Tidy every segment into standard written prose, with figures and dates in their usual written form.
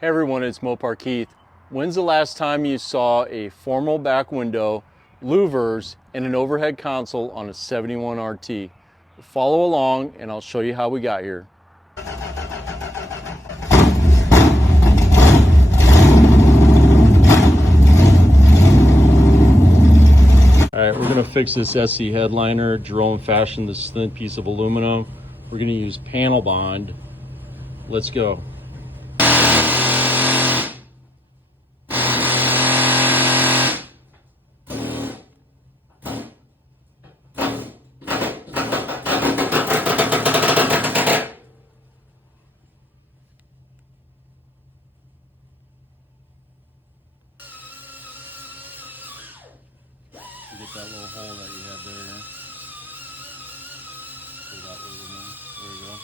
Hey everyone, it's Mopar Keith. When's the last time you saw a formal back window, louvers, and an overhead console on a 71 RT? Follow along and I'll show you how we got here. Alright, we're going to fix this SE headliner. Jerome fashioned this thin piece of aluminum. We're going to use panel bond. Let's go. You get that little hole that you had there. Pull that little one. There you go.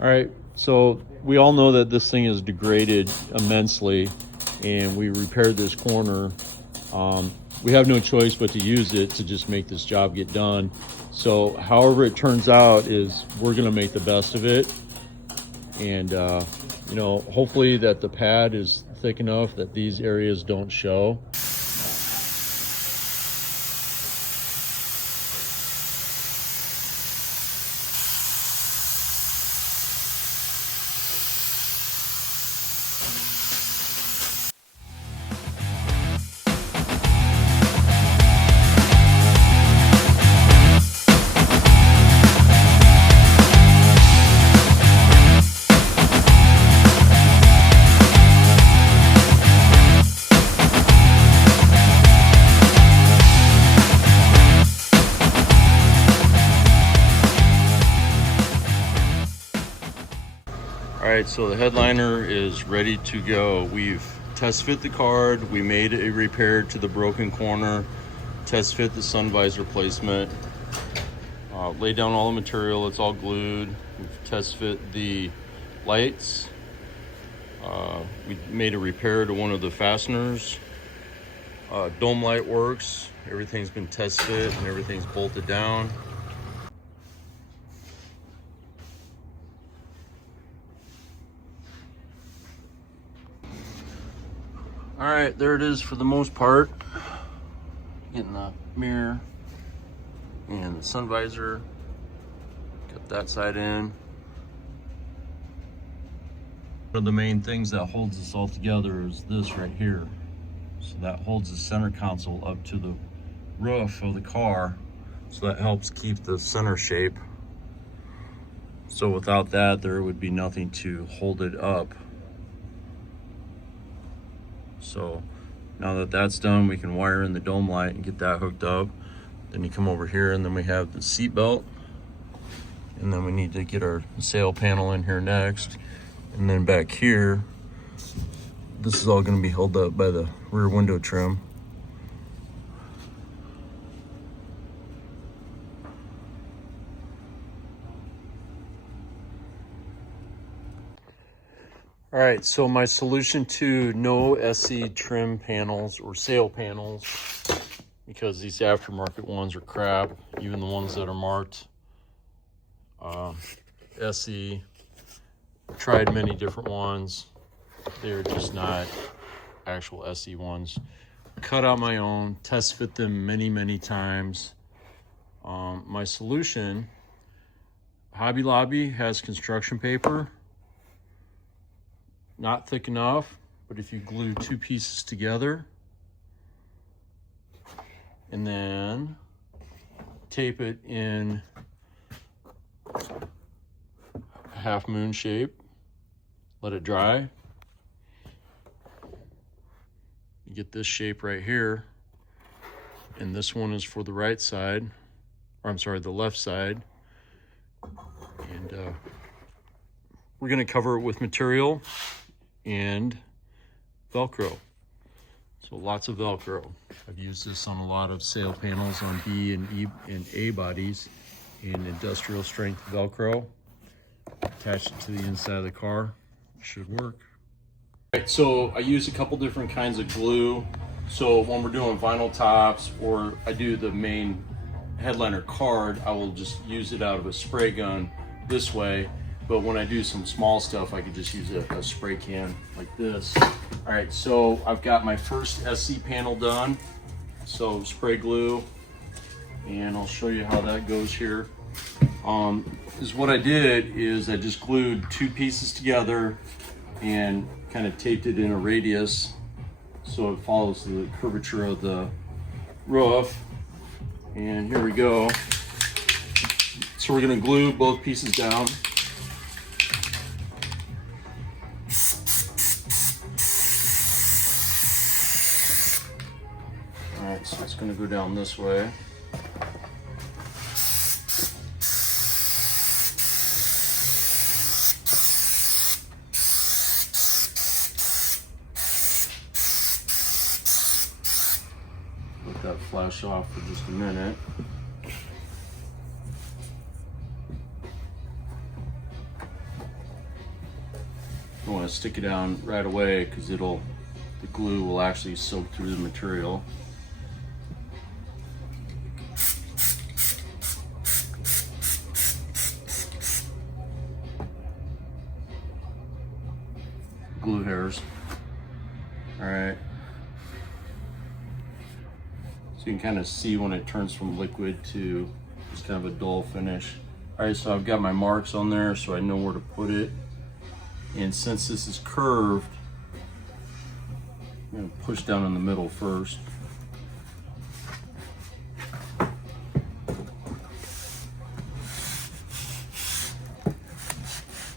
All right, so we all know that this thing is degraded immensely, and we repaired this corner. We have no choice but to use it to just make this job get done. So however it turns out is we're gonna make the best of it. And you know, hopefully that the pad is thick enough that these areas don't show. All right, so the headliner is ready to go. We've test fit the card. We made a repair to the broken corner, test fit the sun visor placement, laid down all the material. It's all glued. We've test fit the lights. We made a repair to one of the fasteners. Dome light works. Everything's been test fit and everything's bolted down. All right, there it is for the most part. Getting the mirror and the sun visor. Cut that side in. One of the main things that holds this all together is this right here. So that holds the center console up to the roof of the car. So that helps keep the center shape. So without that, there would be nothing to hold it up. So now that that's done, we can wire in the dome light and get that hooked up. Then you come over here and then we have the seat belt. And then we need to get our sail panel in here next. And then back here, this is all gonna be held up by the rear window trim. All right, so my solution to no SE trim panels or sail panels, because these aftermarket ones are crap, even the ones that are marked SE. Tried many different ones. They're just not actual SE ones. Cut out my own, test fit them many times. My solution, Hobby Lobby has construction paper. Not thick enough, but if you glue two pieces together and then tape it in a half moon shape, let it dry, you get this shape right here, and this one is for the right side, or I'm sorry, the left side, and we're going to cover it with material and Velcro. So lots of Velcro. I've used this on a lot of sail panels on B and E and A bodies in industrial strength Velcro. attach it to the inside of the car. It should work. All right, so I use a couple different kinds of glue. So when we're doing vinyl tops, or I do the main headliner card, I will just use it out of a spray gun this way. But when I do some small stuff, I could just use a spray can like this. All right, so I've got my first SC panel done. So spray glue, and I'll show you how that goes here. Is what I did is I just glued two pieces together and kind of taped it in a radius so it follows the curvature of the roof. And here we go. So we're going to glue both pieces down. All right, so it's going to go down this way. Let that flash off for just a minute. You want to stick it down right away because the glue will actually soak through the material. Glue hairs. All right. So you can kind of see when it turns from liquid to just kind of a dull finish. All right, so I've got my marks on there so I know where to put it. And since this is curved, I'm going to push down in the middle first.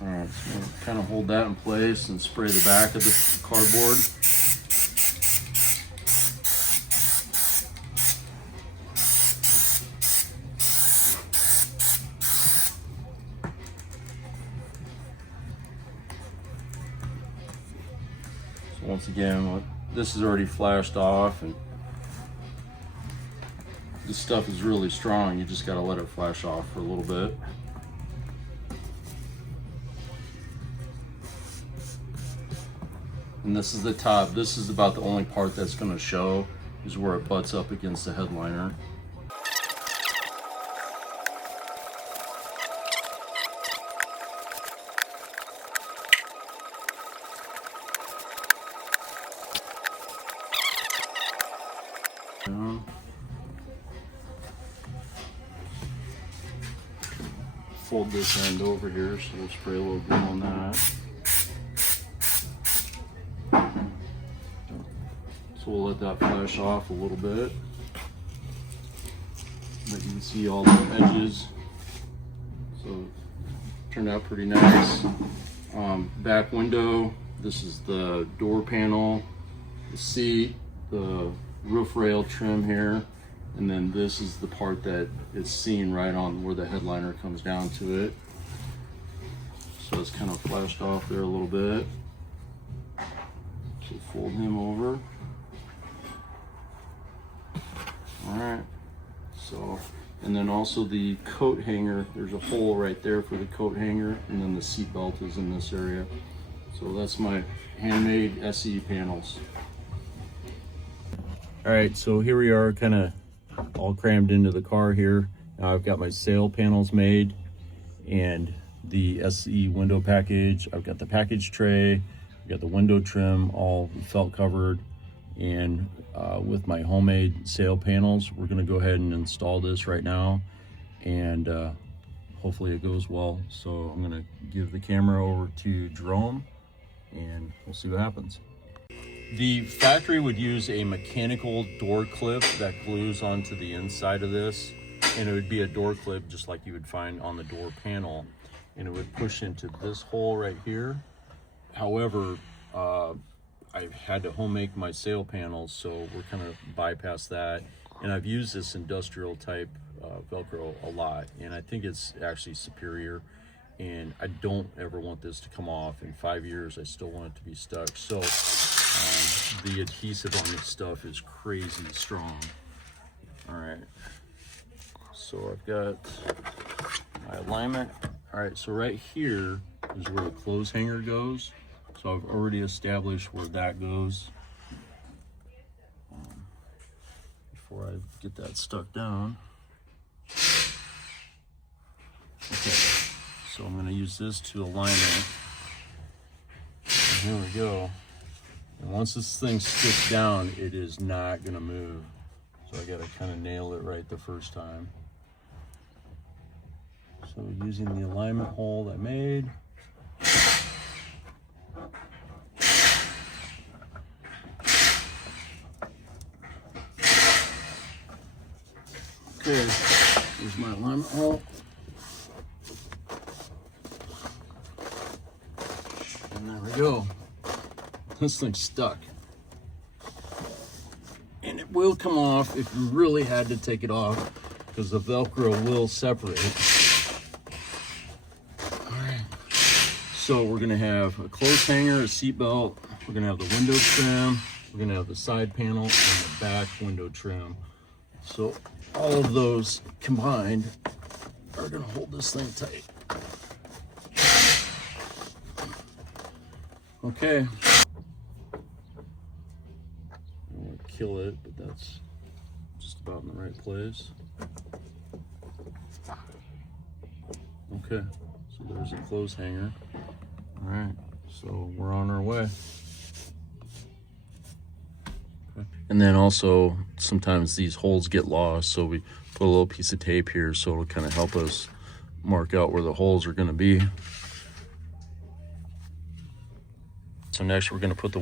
All right, so I'm going to kind of hold that in place and spray the back of the cardboard. Once again, this is already flashed off, and this stuff is really strong. You just got to let it flash off for a little bit. And this is the top. This is about the only part that's going to show, is where it butts up against the headliner. Fold this end over here, so we'll spray a little glue on that. So we'll let that flash off a little bit. But you can see all the edges. So it turned out pretty nice. Back window, this is the door panel, the seat, the roof rail trim here. And then this is the part that is seen right on where the headliner comes down to it. So it's kind of flashed off there a little bit. So fold him over. All right. So, and then also the coat hanger, there's a hole right there for the coat hanger, and then the seat belt is in this area. So that's my handmade SE panels. All right, so here we are, kind of all crammed into the car here. Now I've got my sail panels made and the SE window package. I've got the package tray, I've got the window trim all felt covered, and with my homemade sail panels, we're going to go ahead and install this right now, and hopefully it goes well. So I'm going to give the camera over to Jerome and we'll see what happens. The factory would use a mechanical door clip that glues onto the inside of this, and it would be a door clip just like you would find on the door panel, and it would push into this hole right here. However, I've had to home make my sail panels, so we're kind of bypass that, and I've used this industrial type Velcro a lot, and I think it's actually superior, and I don't ever want this to come off. In 5 years I still want it to be stuck. So the adhesive on this stuff is crazy strong. All right, so I've got my alignment All right, so right here is where the clothes hanger goes. So I've already established where that goes. Before I get that stuck down. Okay, so I'm gonna use this to align it. And here we go. And once this thing sticks down, it is not gonna move. So I gotta kind of nail it right the first time. So using the alignment hole I made. Okay, here's my alignment hole. And there we go. This thing's stuck. And it will come off if you really had to take it off, because the Velcro will separate. All right. So we're gonna have a clothes hanger, a seat belt. We're gonna have the window trim. We're gonna have the side panel and the back window trim. So all of those combined are gonna hold this thing tight. Okay. I won't kill it, but that's just about in the right place. Okay, so there's a clothes hanger. All right, so we're on our way. Okay. And then also, sometimes these holes get lost, so we put a little piece of tape here so it'll kind of help us mark out where the holes are gonna be. So next we're gonna put the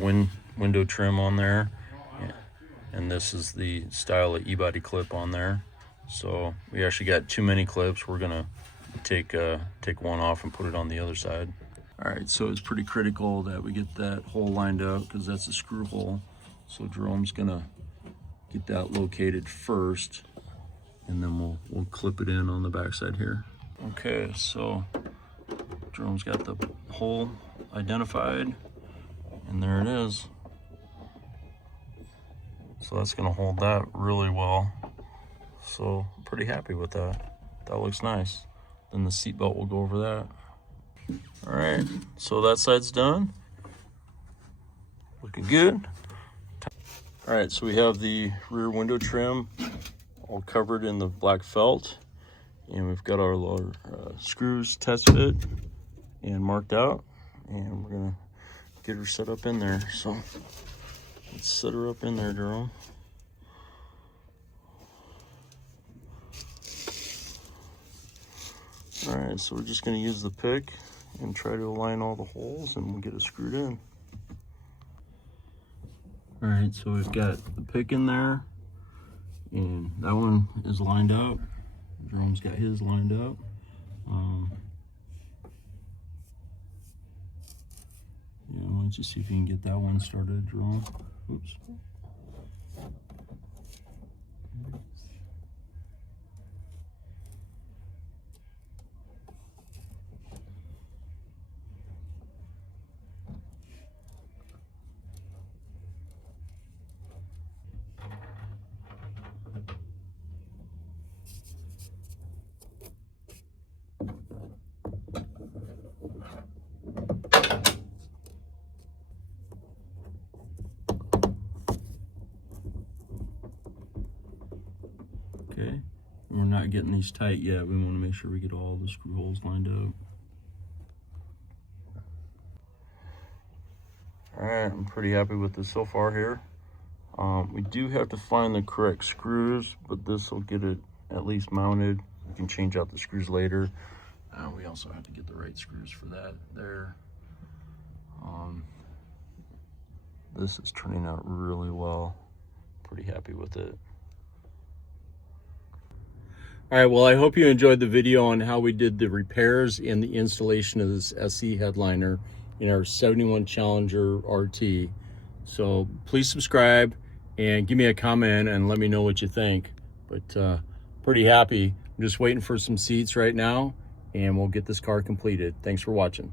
window trim on there. And this is the style of E-body clip on there. So we actually got too many clips. We're gonna take one off and put it on the other side. All right, so it's pretty critical that we get that hole lined up because that's a screw hole. So Jerome's gonna get that located first, and then we'll clip it in on the backside here. Okay, so Jerome's got the hole identified, and there it is. So that's gonna hold that really well. So I'm pretty happy with that. That looks nice. Then the seat belt will go over that. All right, so that side's done. Looking good. All right, so we have the rear window trim all covered in the black felt. And we've got our screws test fit and marked out. And we're gonna get her set up in there. So let's set her up in there, Jerome. All right, so we're just gonna use the pick and try to align all the holes, and we'll get it screwed in. All right, so we've got the pick in there, and that one is lined up. Jerome's got his lined up. Yeah, why don't you see if you can get that one started, Jerome? Oops. Okay, and we're not getting these tight yet. We want to make sure we get all the screw holes lined up. All right, I'm pretty happy with this so far here. We do have to find the correct screws, but this will get it at least mounted. We can change out the screws later. We also have to get the right screws for that there. This is turning out really well. Pretty happy with it. All right, well, I hope you enjoyed the video on how we did the repairs and the installation of this SE headliner in our 71 Challenger RT. So please subscribe and give me a comment and let me know what you think. But pretty happy. I'm just waiting for some seats right now, and we'll get this car completed. Thanks for watching.